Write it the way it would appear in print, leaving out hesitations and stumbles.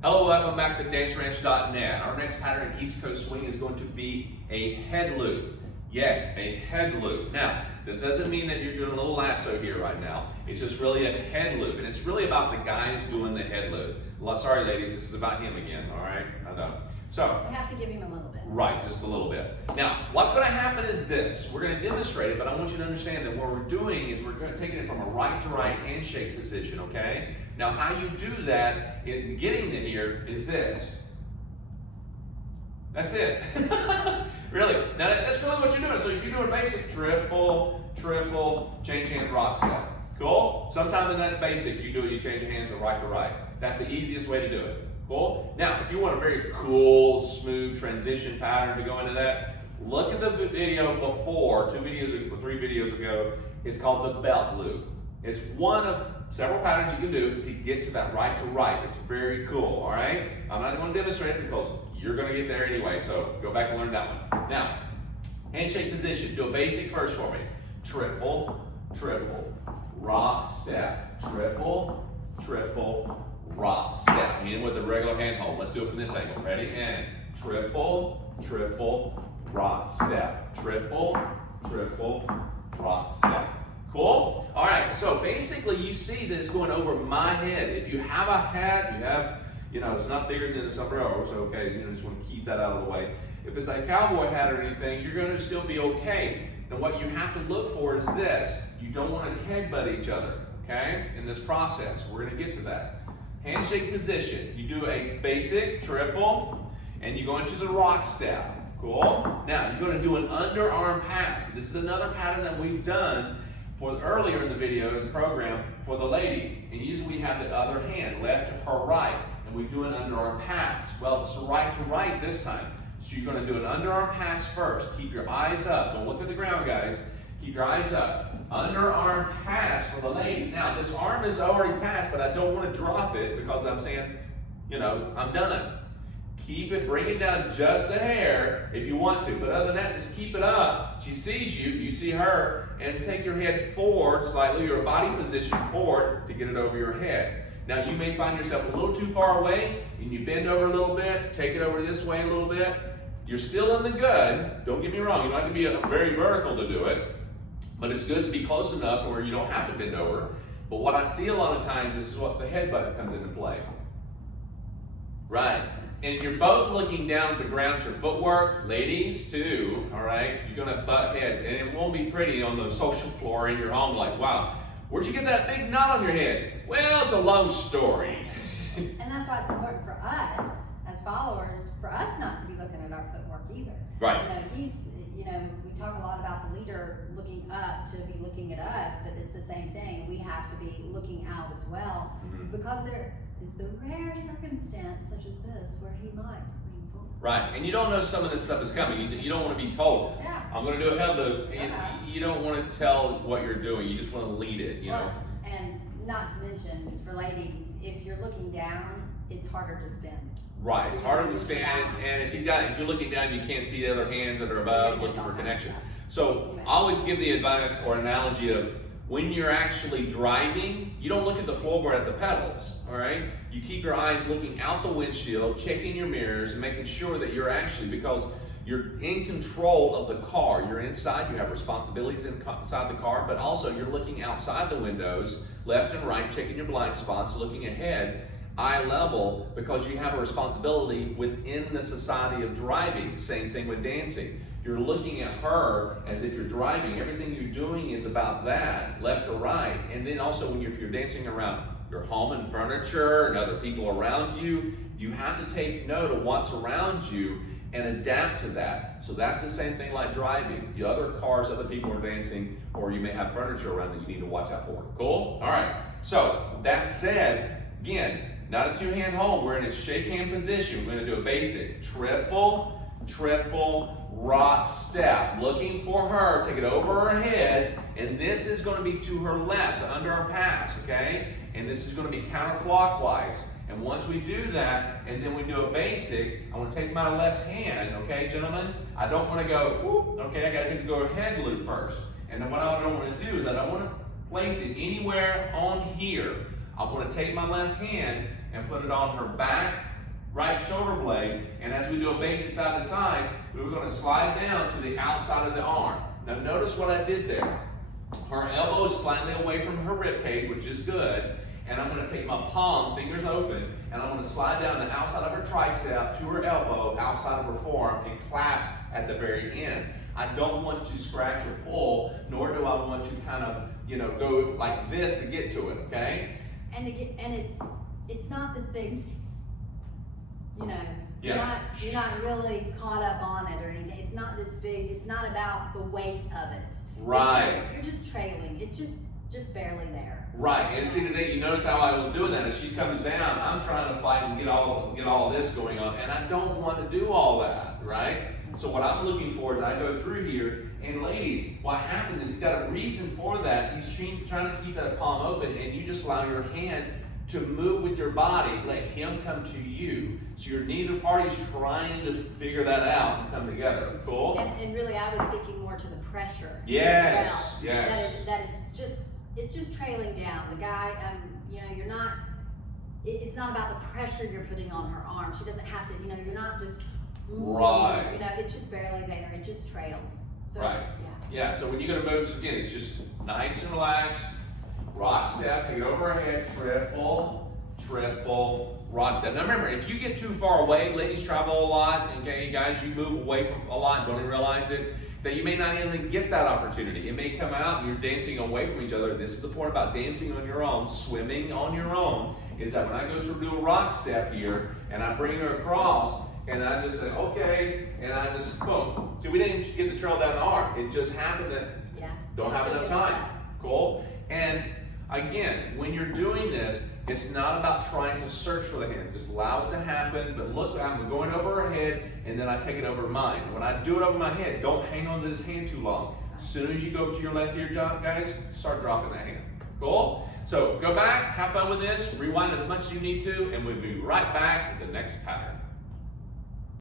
Hello, welcome back to danceranch.net. Our next pattern in East Coast swing is going to be a head loop. Yes, a head loop. Now, this doesn't mean that you're doing a little lasso here right now. It's just really a head loop, and it's really about the guys doing the head loop. Well, sorry, ladies, this is about him again, all right? I know. So, you have to give him a little bit. Right, just a little bit. Now, what's going to happen is this. We're going to demonstrate it, but I want you to understand that what we're doing is we're taking it from a right-to-right handshake position, okay? Now, how you do that in getting to here is this. That's it. Really. Now, that's really what you're doing. So if you're doing basic triple, change hands, rock step. Cool? Sometime in that basic, you do it, you change your hands from right to right. That's the easiest way to do it. Cool? Now, if you want a very cool, smooth transition pattern to go into that, look at the video before, 3 videos ago. It's called the belt loop. It's one of several patterns you can do to get to that right to right. It's very cool, all right? I'm not going to demonstrate it because you're going to get there anyway, so go back and learn that one. Now, handshake position. Do a basic first for me. Triple, rock, step. Triple, rock, step. In with the regular hand hold. Let's do it from this angle. Ready? And triple, rock, step. Triple, rock, step. Cool? All right, so basically you see this going over my head. If you have a hat, you have, it's not bigger than a sombrero, so okay, you just want to keep that out of the way. If it's a cowboy hat or anything, you're going to still be okay. Now what you have to look for is this. You don't want to headbutt each other, okay, in this process. We're going to get to that. Handshake position. You do a basic triple, and you go into the rock step. Cool? Now, you're going to do an underarm pass. This is another pattern that we've done earlier in the video, in the program, for the lady. And usually we have the other hand, left to her right, and we do an underarm pass. Well, it's right to right this time. So you're going to do an underarm pass first. Keep your eyes up. Don't look at the ground, guys. Keep your eyes up. Underarm pass for the lady. Now, this arm is already passed, but I don't want to drop it because I'm saying, I'm done. Keep it, bring it down just a hair if you want to, but other than that, just keep it up. She sees you, you see her, and take your head forward slightly, your body position forward to get it over your head. Now, you may find yourself a little too far away, and you bend over a little bit, take it over this way a little bit. You're still in the good. Don't get me wrong, you don't have to be very vertical to do it, but it's good to be close enough where you don't have to bend over. But what I see a lot of times is what the headbutt comes into play. Right. And if you're both looking down at the ground, your footwork, ladies too, all right, you're going to butt heads. And it won't be pretty on the social floor in your home like, wow, where'd you get that big knot on your head? Well, it's a long story. And that's why it's important for us, as followers, for us not to be looking at our footwork either. Right. We talk a lot about the leader looking up to be looking at us, but it's the same thing. We have to be looking out as well, because there is the rare circumstance such as this where he might lean forward. Right, and you don't know some of this stuff is coming. You don't want to be told, yeah, I'm going to do a head loop. You don't want to tell what you're doing. You just want to lead it, know. And not to mention, for ladies, if you're looking down, it's harder to spin. Right, it's harder to spin, and if you're looking down, you can't see the other hands that are above looking for connection. So I always give the advice or analogy of when you're actually driving, you don't look at the floorboard at the pedals, all right? You keep your eyes looking out the windshield, checking your mirrors, and making sure that you're actually, because you're in control of the car. You're inside, you have responsibilities inside the car, but also you're looking outside the windows, left and right, checking your blind spots, looking ahead, eye level, because you have a responsibility within the society of driving. Same thing with dancing. You're looking at her as if you're driving. Everything you're doing is about that, left or right. And then also when if you're dancing around your home and furniture and other people around you, you have to take note of what's around you and adapt to that. So that's the same thing like driving. The other cars, other people are dancing, or you may have furniture around that you need to watch out for. Cool? All right. So that said, again, not a two-hand hold. We're in a shake hand position. We're going to do a basic triple, rock step. Looking for her, take it over her head, and this is going to be to her left, so under our pass, okay? And this is going to be counterclockwise. And once we do that, and then we do a basic, I want to take my left hand, okay, gentlemen? I don't want to go, whoop, okay, I got to go head loop first. And then what I don't want to do is I don't want to place it anywhere on here. I want to take my left hand and put it on her back right shoulder blade, and as we do a basic side to side, we were going to slide down to the outside of the arm. Now notice what I did there. Her elbow is slightly away from her rib cage, which is good, and I'm going to take my palm, fingers open, and I'm going to slide down the outside of her tricep to her elbow, outside of her forearm, and clasp at the very end. I don't want to scratch or pull, nor do I want to kind of, go like this to get to it, okay? And it's not this big, Yeah. you're not really caught up on it or anything. It's not this big, it's not about the weight of it. Right. You're just trailing. It's just barely there. Right, and see today, you notice how I was doing that. As she comes down, I'm trying to fight and get all this going on, and I don't want to do all that, right? So what I'm looking for is I go through here, and ladies, what happens is he's got a reason for that. He's trying to keep that palm open, and you just allow your hand to move with your body. Let him come to you. So you're neither party's trying to figure that out and come together. Cool? And really, I was speaking more to the pressure. Yes, as well. yes. That it's just trailing down. The guy, you're not. It's not about the pressure you're putting on her arm. She doesn't have to. You're not just. Right. It's just barely there. It just trails. So Right. Yeah. So when you go to moves again, it's just nice and relaxed. Rock step, take it over her head, triple, rock step. Now remember, if you get too far away, ladies travel a lot, okay, guys, you move away from a lot and don't even realize it, that you may not even get that opportunity. It may come out and you're dancing away from each other. This is the point about dancing on your own, swimming on your own, is that when I go to do a rock step here, and I bring her across, and I just say, okay, and I just, boom. See, we didn't get the trail down the arm. It just happened that don't have enough time. Cool? And again, when you're doing this, it's not about trying to search for the hand. Just allow it to happen, but look, I'm going over her head, and then I take it over mine. When I do it over my head, don't hang on to this hand too long. As soon as you go to your left ear, guys, start dropping that hand. Cool? So go back, have fun with this, rewind as much as you need to, and we'll be right back with the next pattern.